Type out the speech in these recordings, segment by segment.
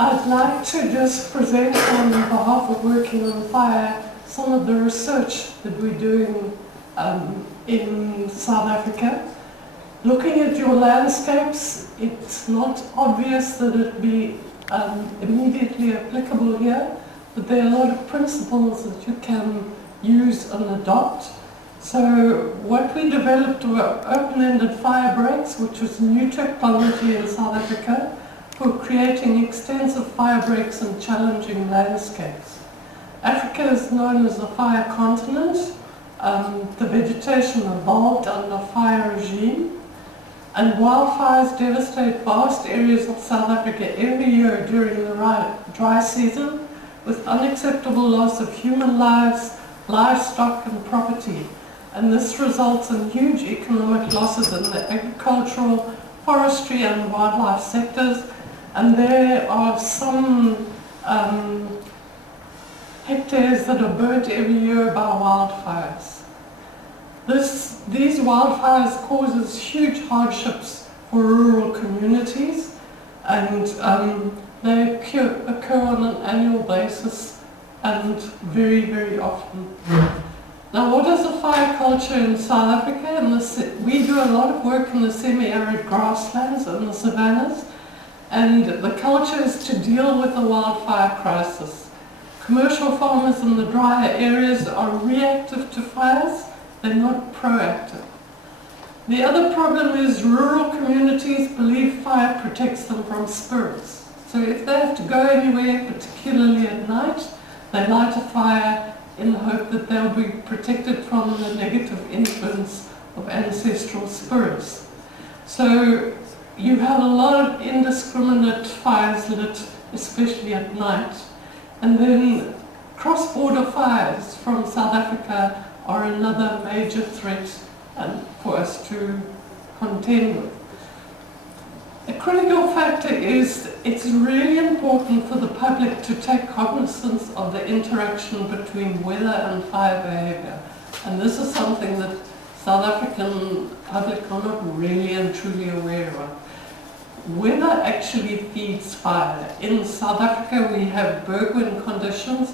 I'd like to just present on behalf of Working on Fire some of the research that we're doing in South Africa. Looking at your landscapes, it's not obvious that it be immediately applicable here, but there are a lot of principles that you can use and adopt. So what we developed were open-ended fire breaks, which was new technology in South Africa for creating extensive fire breaks in challenging landscapes. Africa is known as a fire continent. The vegetation evolved under fire regime, and wildfires devastate vast areas of South Africa every year during the dry season, with unacceptable loss of human lives, livestock and property. And this results in huge economic losses in the agricultural, forestry and wildlife sectors. And there are some hectares that are burnt every year by wildfires. These wildfires causes huge hardships for rural communities, and they occur on an annual basis and very, very often. Now, what is the fire culture in South Africa? We do a lot of work in the semi-arid grasslands and the savannas, and the culture is to deal with the wildfire crisis. Commercial farmers in the drier areas are reactive to fires, they're not proactive. The other problem is rural communities believe fire protects them from spirits. So if they have to go anywhere, particularly at night, they light a fire in the hope that they'll be protected from the negative influence of ancestral spirits. So you have a lot of indiscriminate fires lit, especially at night. And then cross-border fires from South Africa are another major threat for us to contend with. A critical factor is it's really important for the public to take cognizance of the interaction between weather and fire behavior. And this is something that South African public are not really and truly aware of. Weather actually feeds fire. In South Africa we have bergwind conditions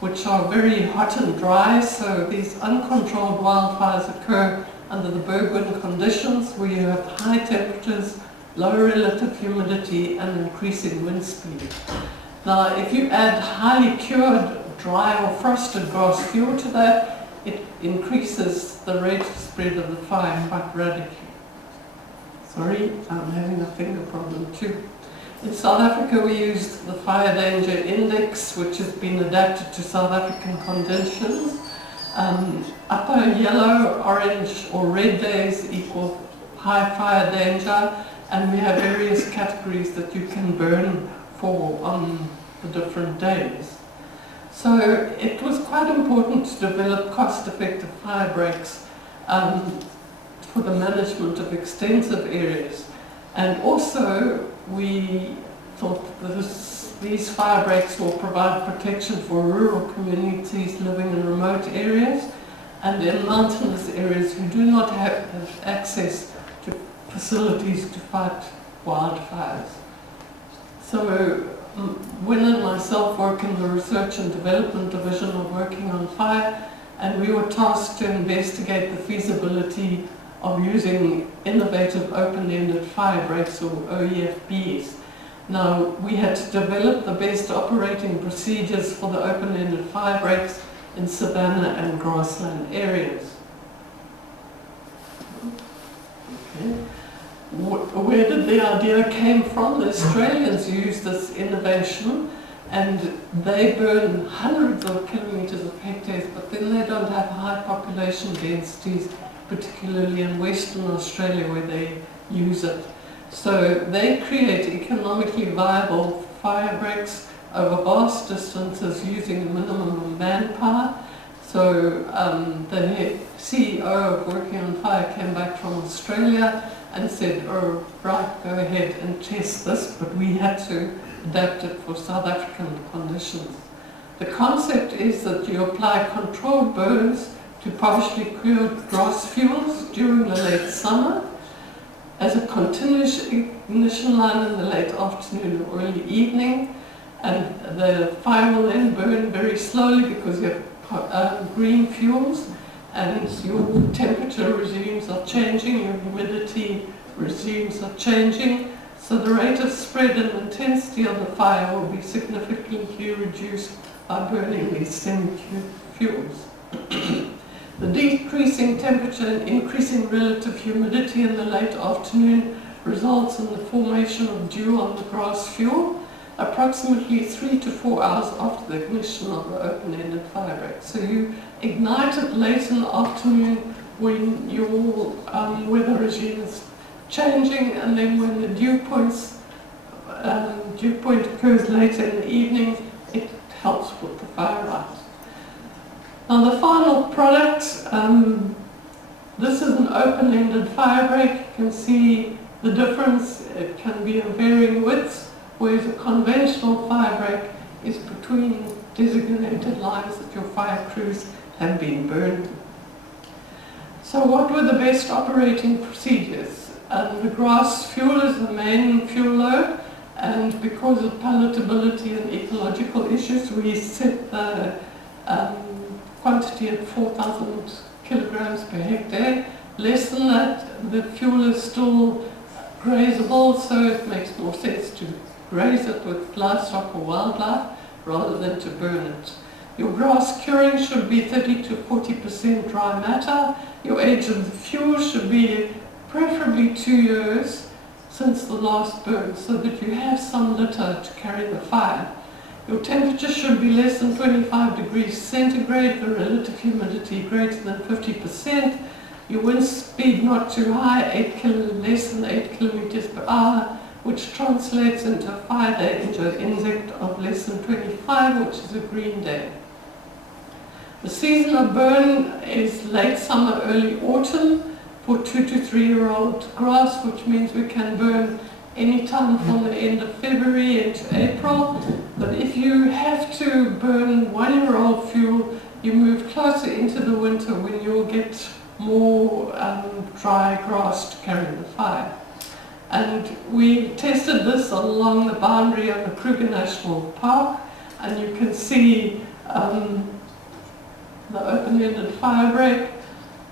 which are very hot and dry, so these uncontrolled wildfires occur under the bergwind conditions where you have high temperatures, low relative humidity and increasing wind speed. Now if you add highly cured, dry or frosted grass fuel to that, it increases the rate of spread of the fire quite radically. Sorry, I'm having a finger problem too. In South Africa we used the Fire Danger Index, which has been adapted to South African conditions. Upper yellow, orange or red days equal high fire danger, and we have various categories that you can burn for on the different days. So it was quite important to develop cost-effective fire breaks for the management of extensive areas. And also we thought that these fire breaks will provide protection for rural communities living in remote areas and in mountainous areas who do not have access to facilities to fight wildfires. So Lynne and myself work in the Research and Development Division of Working on Fire, and we were tasked to investigate the feasibility of using innovative open-ended fire breaks, or OEFBs. Now, we had to develop the best operating procedures for the open-ended fire breaks in savanna and grassland areas. Okay. Where did the idea came from? The Australians used this innovation, and they burn hundreds of kilometres of hectares, but then they don't have high population densities, particularly in Western Australia where they use it. So they create economically viable fire breaks over vast distances using a minimum of manpower. So the CEO of Working on Fire came back from Australia and said, oh, right, go ahead and test this, but we had to adapt it for South African conditions. The concept is that you apply controlled burns to partially cured grass fuels during the late summer as a continuous ignition line in the late afternoon or early evening, and the fire will then burn very slowly because you have green fuels, and your temperature regimes are changing, your humidity regimes are changing, so the rate of spread and intensity of the fire will be significantly reduced by burning these semi-fuels. The decreasing temperature and increasing relative humidity in the late afternoon results in the formation of dew on the grass fuel, approximately 3 to 4 hours after the ignition of the open-ended fire break. So you ignite it late in the afternoon when your weather regime is changing, and then when the dew point occurs later in the evening, it helps put the fire out. Now the final product, this is an open-ended fire break. You can see the difference. It can be of varying widths, whereas a conventional fire break is between designated lines that your fire crews have been burned. So what were the best operating procedures? The grass fuel is the main fuel load, and because of palatability and ecological issues, we set the quantity at 4,000 kilograms per hectare. Less than that, the fuel is still grazable, so it makes more sense to graze it with livestock or wildlife rather than to burn it. Your grass curing should be 30 to 40% dry matter. Your age of the fuel should be preferably 2 years since the last burn, so that you have some litter to carry the fire. Your temperature should be less than 25 degrees centigrade, the relative humidity greater than 50%, your wind speed not too high, less than 8 kilometers per hour, which translates into a fire danger index of less than 25, which is a green day. The season of burn is late summer, early autumn for 2 to 3 year old grass, which means we can burn any time from the end of February into April. But if you have to burn 1 year old fuel, you move closer into the winter when you'll get more dry grass to carry the fire. And we tested this along the boundary of the Kruger National Park, and you can see the open-ended fire break.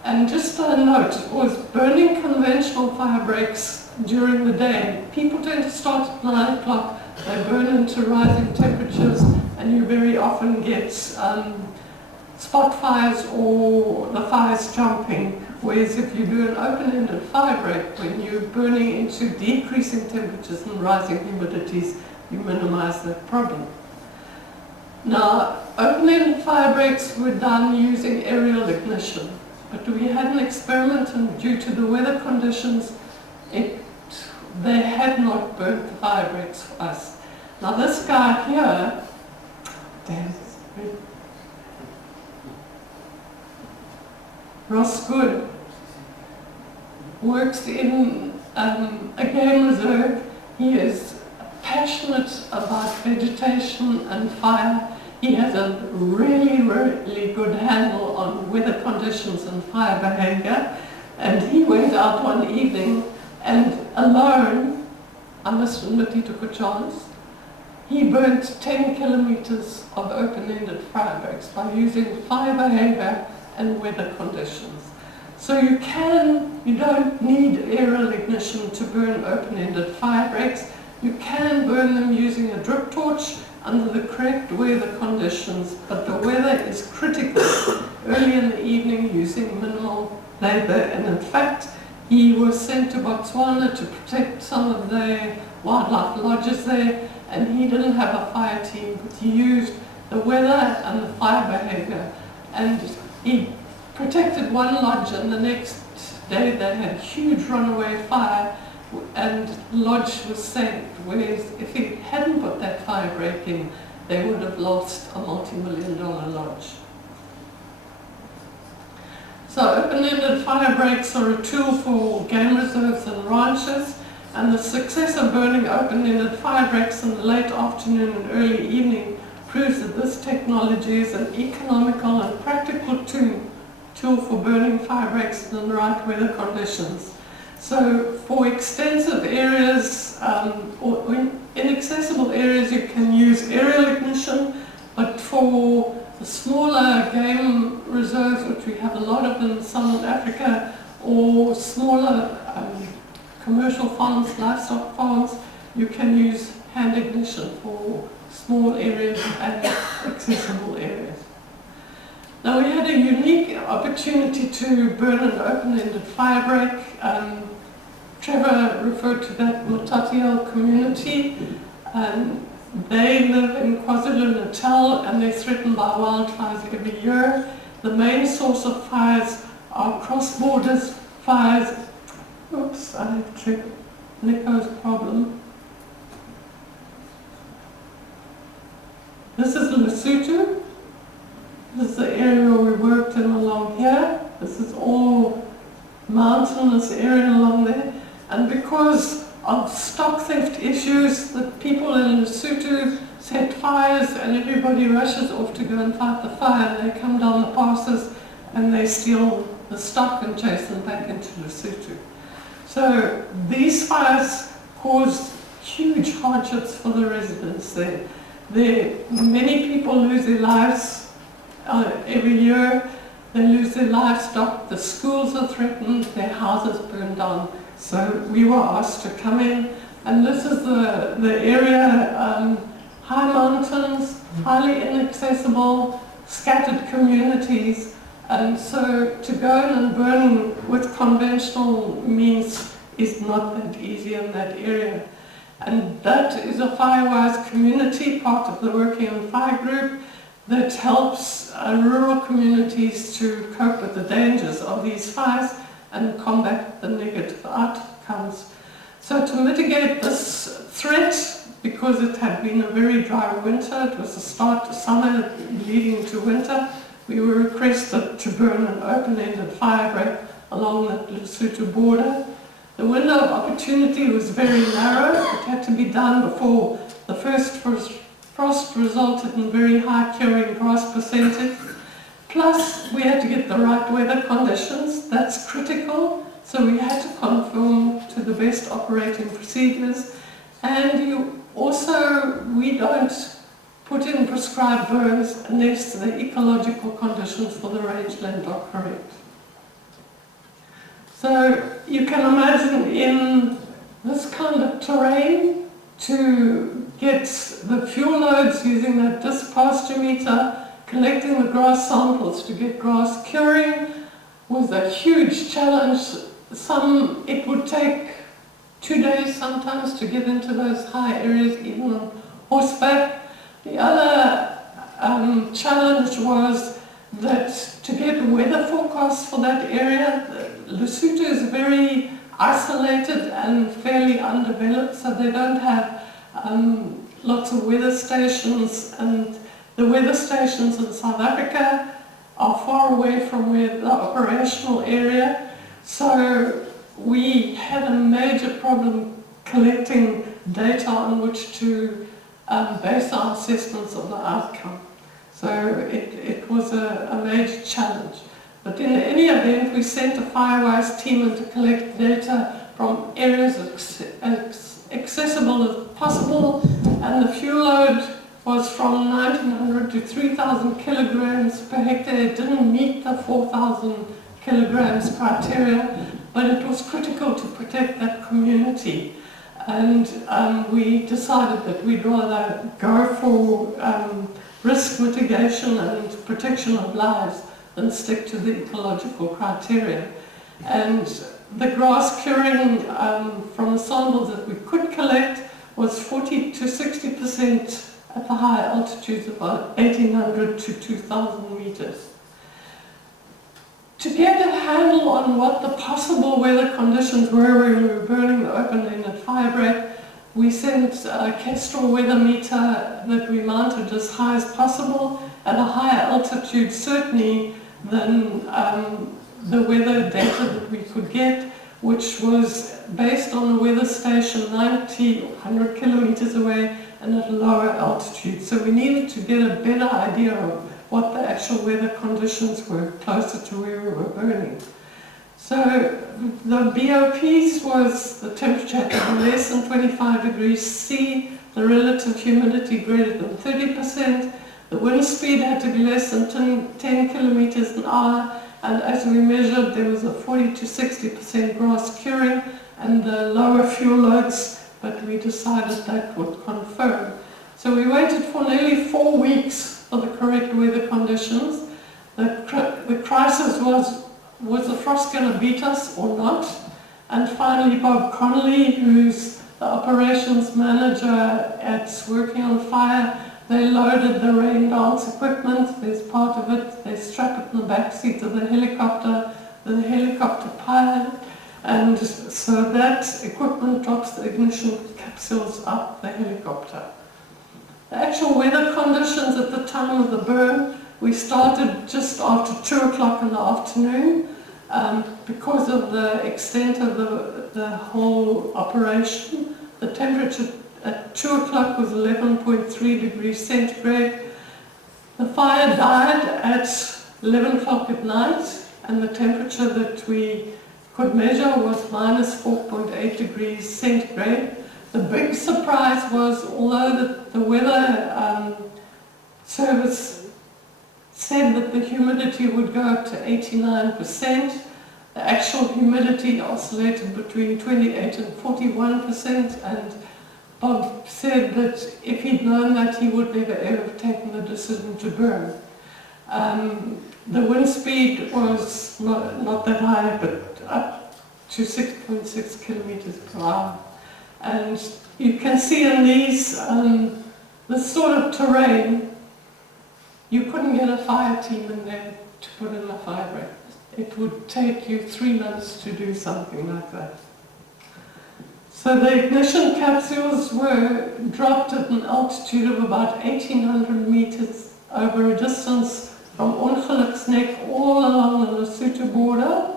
And just a note, it was burning conventional fire breaks during the day. People tend to start at 9 o'clock, they burn into rising temperatures, and you very often get spot fires or the fires jumping. Whereas if you do an open-ended fire break, when you're burning into decreasing temperatures and rising humidities, you minimize that problem. Now, open-ended fire breaks were done using aerial ignition, but we had an experiment, and due to the weather conditions, they had not burnt the fire breaks for us. Now this guy here, Ross Good, works in a game reserve. He is passionate about vegetation and fire. He has a really, really good handle on weather conditions and fire behavior. And he went out one evening and alone, I must admit he took a chance, he burnt 10 kilometers of open-ended fire breaks by using fire behavior and weather conditions. So you don't need aerial ignition to burn open-ended fire breaks. You can burn them using a drip torch under the correct weather conditions, but the weather is critical early in the evening using minimal labor. And in fact, he was sent to Botswana to protect some of the wildlife lodges there, and he didn't have a fire team, but he used the weather and the fire behavior. And he protected one lodge, and the next day they had huge runaway fire, and lodge was saved. Whereas if he hadn't put that fire break in, they would have lost a multi-million-dollar lodge. So open-ended fire breaks are a tool for game reserves and ranches, and the success of burning open-ended fire breaks in the late afternoon and early evening proves that this technology is an economical and practical tool for burning fire breaks in the right weather conditions. So for extensive areas or inaccessible areas, you can use aerial ignition, but for the smaller game reserves, which we have a lot of in southern Africa, or smaller commercial farms, livestock farms, you can use hand ignition for small areas and accessible areas. Now we had a unique opportunity to burn an open-ended firebreak. Trevor referred to that Motathiel community. They live in KwaZulu-Natal and they're threatened by wildfires every year. The main source of fires are cross-border fires. Oops, I have tripped Nico's problem. This is Lesotho. This is the area we worked in along here. This is all mountainous area along there. And because of stock theft issues, the people in Lesotho set fires and everybody rushes off to go and fight the fire. And they come down the passes and they steal the stock and chase them back into Lesotho. So these fires cause huge hardships for the residents there. Many people lose their lives every year. They lose their livestock, the schools are threatened, their houses burn down. So we were asked to come in, and this is the area, high mountains, highly inaccessible, scattered communities, and so to go in and burn with conventional means is not that easy in that area. And that is a Firewise community, part of the Working on Fire group, that helps rural communities to cope with the dangers of these fires and combat the negative outcomes. So to mitigate this threat, because it had been a very dry winter, it was the start of summer leading to winter, we were requested to burn an open-ended firebreak along the Lesotho border. The window of opportunity was very narrow. It had to be done before the first frost resulted in very high curing grass percentage. Plus, we had to get the right weather conditions. That's critical. So we had to conform to the best operating procedures. And we don't put in prescribed burns unless the ecological conditions for the rangeland are correct. So you can imagine in this kind of terrain, to get the fuel loads using that disc pasture meter, collecting the grass samples to get grass curing was a huge challenge. It would take 2 days sometimes to get into those high areas, even on horseback. The other challenge was that to get weather forecasts for that area. Lesotho is very isolated and fairly undeveloped, so they don't have lots of weather stations, and the weather stations in South Africa are far away from where the operational area. So we had a major problem collecting data on which to base our assessments of the outcome. So it was a major challenge. But in any event, we sent a Firewise team in to collect data from areas as accessible as possible, and the fuel load was from 1900 to 3000 kilograms per hectare. It didn't meet the 4000 kilograms criteria, but it was critical to protect that community. And we decided that we'd rather go for risk mitigation and protection of lives than stick to the ecological criteria. And the grass curing from the samples that we could collect was 40 to 60% at the high altitudes of about 1800 to 2000 meters. To get a handle on what the possible weather conditions were when we were burning the open-ended firebreak, we sent a Kestrel weather meter that we mounted as high as possible at a higher altitude, certainly than the weather data that we could get, which was based on a weather station 90 or 100 kilometers away and at a lower altitude. So we needed to get a better idea of what the actual weather conditions were closer to where we were burning. So the BOPs was the temperature had to be less than 25 degrees C, the relative humidity greater than 30%, the wind speed had to be less than 10 kilometers an hour, and as we measured there was a 40 to 60% grass curing and the lower fuel loads, but we decided that would confirm. So we waited for nearly 4 weeks for the correct weather conditions. The crisis was the frost going to beat us or not? And finally Bob Connolly, who's the operations manager at Working on Fire, they loaded the rain dance equipment. There's part of it, they strap it in the back seat of the helicopter pilot, and so that equipment drops the ignition capsules up the helicopter. The actual weather conditions at the time of the burn, we started just after 2 o'clock in the afternoon. Because of the extent of the whole operation, the temperature at 2 o'clock was 11.3 degrees centigrade. The fire died at 11 o'clock at night, and the temperature that we could measure was minus 4.8 degrees centigrade. The big surprise was, although the weather service said that the humidity would go up to 89%, the actual humidity oscillated between 28 and 41%, and Bob said that if he'd known that, he would never ever have taken the decision to burn. The wind speed was not that high, but up to 6.6 kilometers per hour. And you can see in these, this sort of terrain, you couldn't get a fire team in there to put in a fire break. It would take you 3 months to do something like that. So the ignition capsules were dropped at an altitude of about 1,800 meters over a distance from Ongeluksnek all along the Lesotho border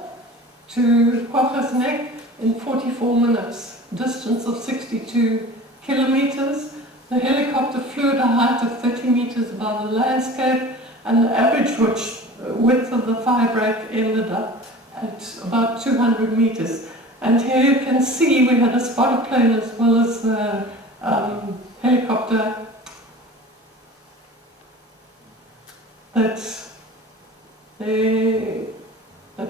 to Kwagga's Neck in 44 minutes, distance of 62 kilometers. The helicopter flew at a height of 30 meters above the landscape, and the average width of the fire break ended up at about 200 meters. And here you can see we had a spotter plane as well as the helicopter that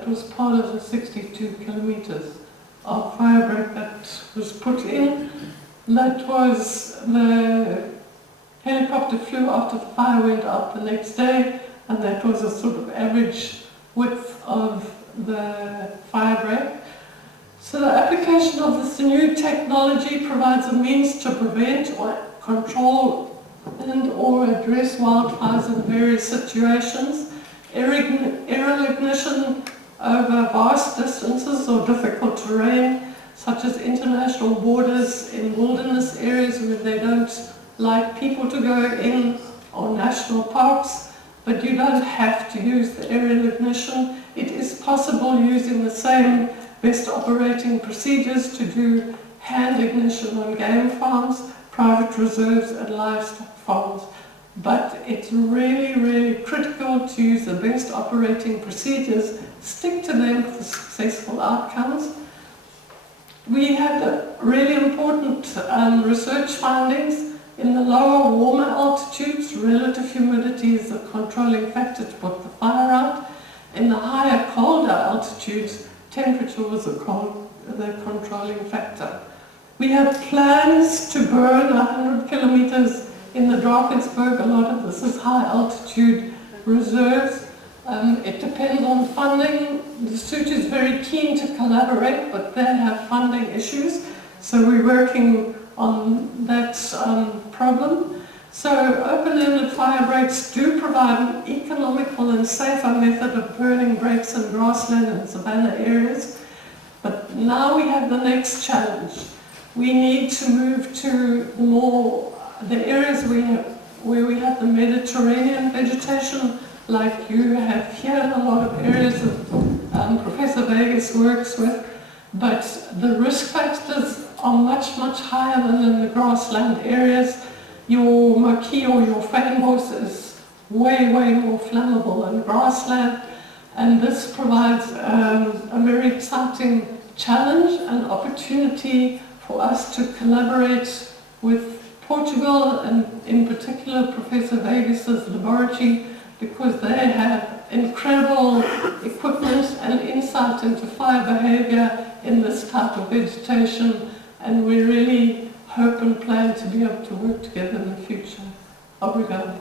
was part of the 62 kilometers of fire break that was put in. That was the helicopter flew after the fire went out the next day, and that was a sort of average width of the fire break. So the application of this new technology provides a means to prevent or control and or address wildfires in various situations. Aerial ignition over vast distances or difficult terrain, such as international borders in wilderness areas where they don't like people to go in, or national parks, but you don't have to use the aerial ignition. It is possible using the same best operating procedures to do hand ignition on game farms, private reserves and livestock farms. But it's really, really critical to use the best operating procedures, stick to them for successful outcomes. We had really important research findings. In the lower, warmer altitudes, relative humidity is the controlling factor to put the fire out. In the higher, colder altitudes, temperature was the controlling factor. We had plans to burn 100 kilometers in the Drakensberg. A lot of this is high altitude reserves. It depends on funding. The Lesotho is very keen to collaborate, but they have funding issues. So we're working on that problem. So open-ended fire breaks do provide an economical and safer method of burning breaks in grassland and savanna areas. But now we have the next challenge. We need to move to the areas where we have the Mediterranean vegetation, like you have here, in a lot of areas that Professor Vegas works with. But the risk factors are much, much higher than in the grassland areas. Your maquis or your fynbos is way, way more flammable than grassland. and this provides a very exciting challenge and opportunity for us to collaborate with Portugal, and in particular Professor Vegas's laboratory, because they have incredible equipment and insight into fire behavior in this type of vegetation, and we really hope and plan to be able to work together in the future. Obrigado.